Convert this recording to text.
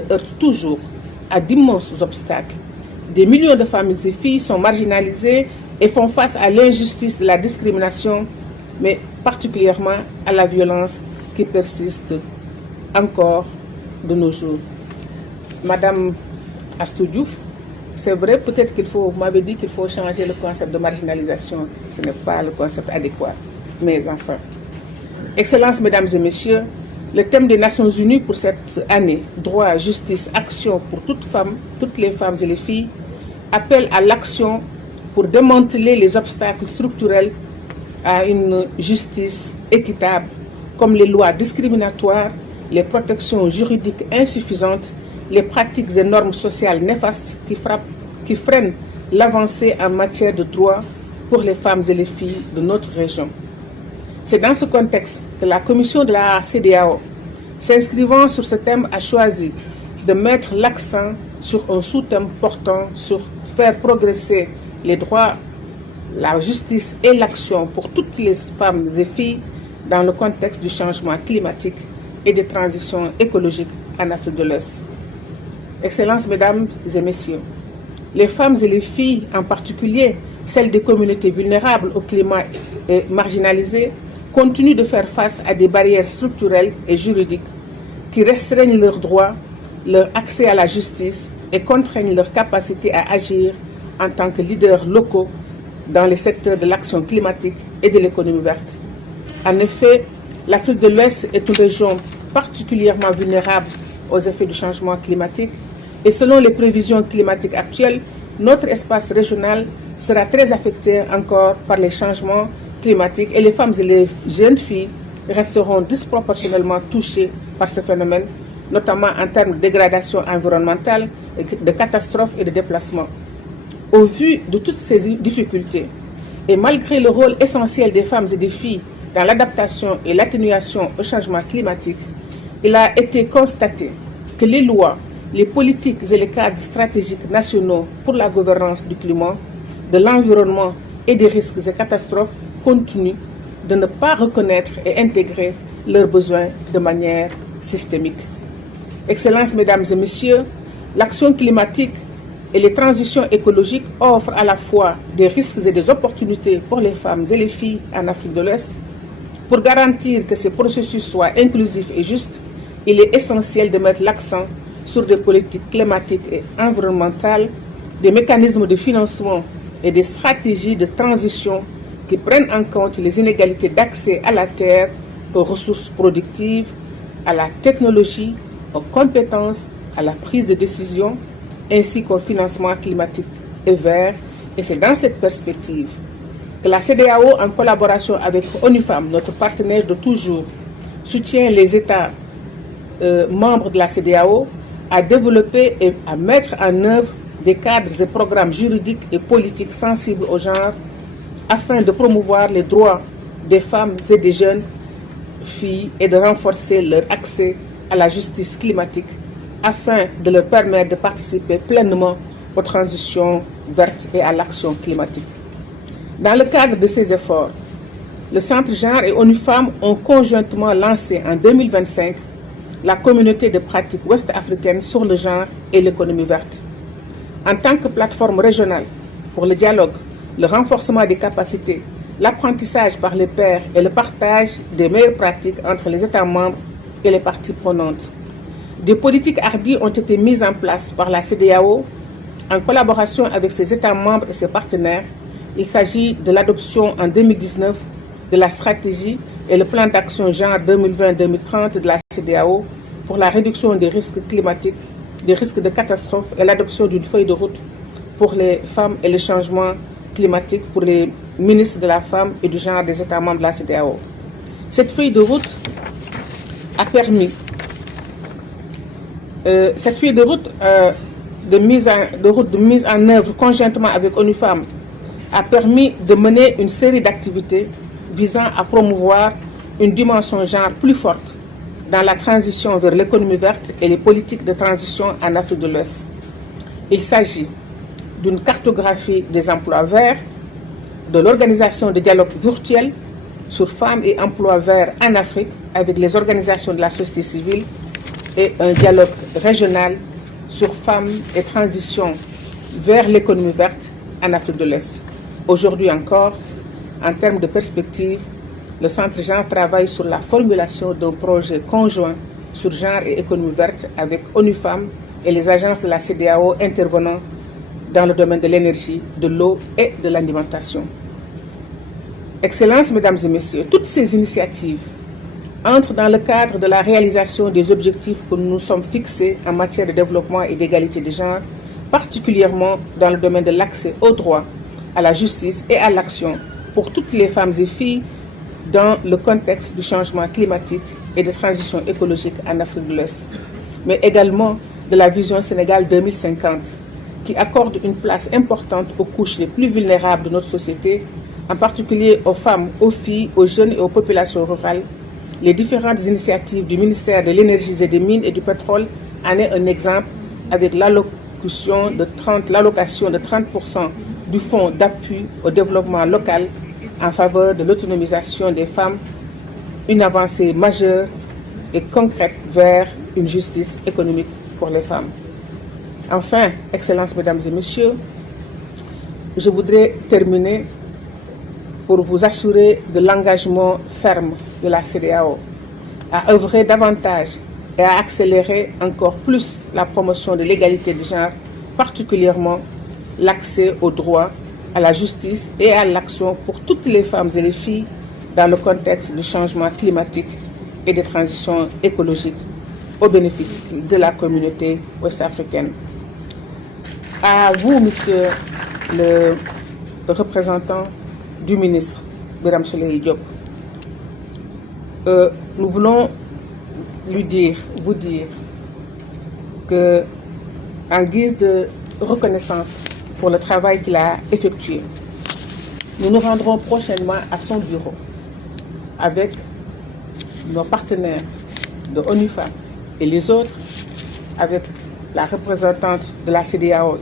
heurtent toujours à d'immenses obstacles. Des millions de femmes et filles sont marginalisées et font face à l'injustice de la discrimination, mais particulièrement à la violence qui persiste encore de nos jours. Madame Astou Diouf, c'est vrai, peut-être vous m'avez dit qu'il faut changer le concept de marginalisation. Ce n'est pas le concept adéquat. Mais enfin, Excellences, Mesdames et Messieurs, le thème des Nations Unies pour cette année, droit, justice, action pour toutes les femmes et les filles, appelle à l'action pour démanteler les obstacles structurels à une justice équitable, comme les lois discriminatoires, les protections juridiques insuffisantes, les pratiques et normes sociales néfastes qui freinent l'avancée en matière de droits pour les femmes et les filles de notre région. C'est dans ce contexte que la commission de la CEDEAO, s'inscrivant sur ce thème, a choisi de mettre l'accent sur un sous-thème portant sur faire progresser les droits, la justice et l'action pour toutes les femmes et filles dans le contexte du changement climatique et des transitions écologiques en Afrique de l'Ouest. Excellences, Mesdames et Messieurs, les femmes et les filles, en particulier celles des communautés vulnérables au climat et marginalisées, continuent de faire face à des barrières structurelles et juridiques qui restreignent leurs droits, leur accès à la justice et contraignent leur capacité à agir en tant que leaders locaux dans les secteurs de l'action climatique et de l'économie verte. En effet, l'Afrique de l'Ouest est une région particulièrement vulnérable aux effets du changement climatique et selon les prévisions climatiques actuelles, notre espace régional sera très affecté encore par les changements climatiques et les femmes et les jeunes filles resteront disproportionnellement touchées par ce phénomène, notamment en termes de dégradation environnementale, de catastrophes et de déplacements. Au vu de toutes ces difficultés, et malgré le rôle essentiel des femmes et des filles dans l'adaptation et l'atténuation au changement climatique, il a été constaté que les lois, les politiques et les cadres stratégiques nationaux pour la gouvernance du climat, de l'environnement et des risques et catastrophes continuent de ne pas reconnaître et intégrer leurs besoins de manière systémique. Excellences, Mesdames et Messieurs, l'action climatique et les transitions écologiques offrent à la fois des risques et des opportunités pour les femmes et les filles en Afrique de l'Ouest. Pour garantir que ces processus soient inclusifs et justes, il est essentiel de mettre l'accent sur des politiques climatiques et environnementales, des mécanismes de financement et des stratégies de transition qui prennent en compte les inégalités d'accès à la terre, aux ressources productives, à la technologie, aux compétences, à la prise de décision, ainsi qu'au financement climatique et vert. Et c'est dans cette perspective que la CEDEAO, en collaboration avec ONU Femmes, notre partenaire de toujours, soutient les États membres de la CEDEAO à développer et à mettre en œuvre des cadres et programmes juridiques et politiques sensibles au genre afin de promouvoir les droits des femmes et des jeunes filles et de renforcer leur accès à la justice climatique afin de leur permettre de participer pleinement aux transitions vertes et à l'action climatique. Dans le cadre de ces efforts, le Centre Genre et ONU Femmes ont conjointement lancé en 2025 la communauté de pratiques ouest-africaines sur le genre et l'économie verte. En tant que plateforme régionale pour le dialogue, le renforcement des capacités, l'apprentissage par les pairs et le partage des meilleures pratiques entre les États membres et les parties prenantes. Des politiques hardies ont été mises en place par la CEDEAO en collaboration avec ses États membres et ses partenaires. Il s'agit de l'adoption en 2019 de la stratégie et le plan d'action genre 2020-2030 de la CEDEAO pour la réduction des risques climatiques, des risques de catastrophes et l'adoption d'une feuille de route pour les femmes et le changement climatique pour les ministres de la femme et du genre des États membres de la CEDEAO. Cette feuille de route a permis de mise en œuvre conjointement avec ONU Femmes a permis de mener une série d'activités visant à promouvoir une dimension genre plus forte dans la transition vers l'économie verte et les politiques de transition en Afrique de l'Ouest. Il s'agit d'une cartographie des emplois verts, de l'organisation de dialogues virtuels sur femmes et emplois verts en Afrique avec les organisations de la société civile, et un dialogue régional sur femmes et transition vers l'économie verte en Afrique de l'Est. Aujourd'hui encore, en termes de perspective, le Centre Genre travaille sur la formulation d'un projet conjoint sur genre et économie verte avec ONU Femmes et les agences de la CEDEAO intervenant dans le domaine de l'énergie, de l'eau et de l'alimentation. Excellences, Mesdames et Messieurs, toutes ces initiatives entrent dans le cadre de la réalisation des objectifs que nous nous sommes fixés en matière de développement et d'égalité des genres, particulièrement dans le domaine de l'accès au droit, à la justice et à l'action pour toutes les femmes et filles dans le contexte du changement climatique et de transition écologique en Afrique de l'Est, mais également de la vision Sénégal 2050, qui accorde une place importante aux couches les plus vulnérables de notre société, en particulier aux femmes, aux filles, aux jeunes et aux populations rurales. Les différentes initiatives du ministère de l'Énergie et des Mines et du Pétrole en est un exemple avec l'allocation de 30% du fonds d'appui au développement local en faveur de l'autonomisation des femmes, une avancée majeure et concrète vers une justice économique pour les femmes. Enfin, Excellences, Mesdames et Messieurs, je voudrais terminer pour vous assurer de l'engagement ferme de la CEDEAO à œuvrer davantage et à accélérer encore plus la promotion de l'égalité de genre, particulièrement l'accès aux droits, à la justice et à l'action pour toutes les femmes et les filles dans le contexte du changement climatique et des transitions écologiques au bénéfice de la communauté ouest-africaine. À vous, Monsieur le représentant du ministre, Birame Souleye Diop, nous voulons vous dire que, en guise de reconnaissance pour le travail qu'il a effectué, nous nous rendrons prochainement à son bureau avec nos partenaires de ONU Femmes et les autres, avec la représentante de la CEDEAO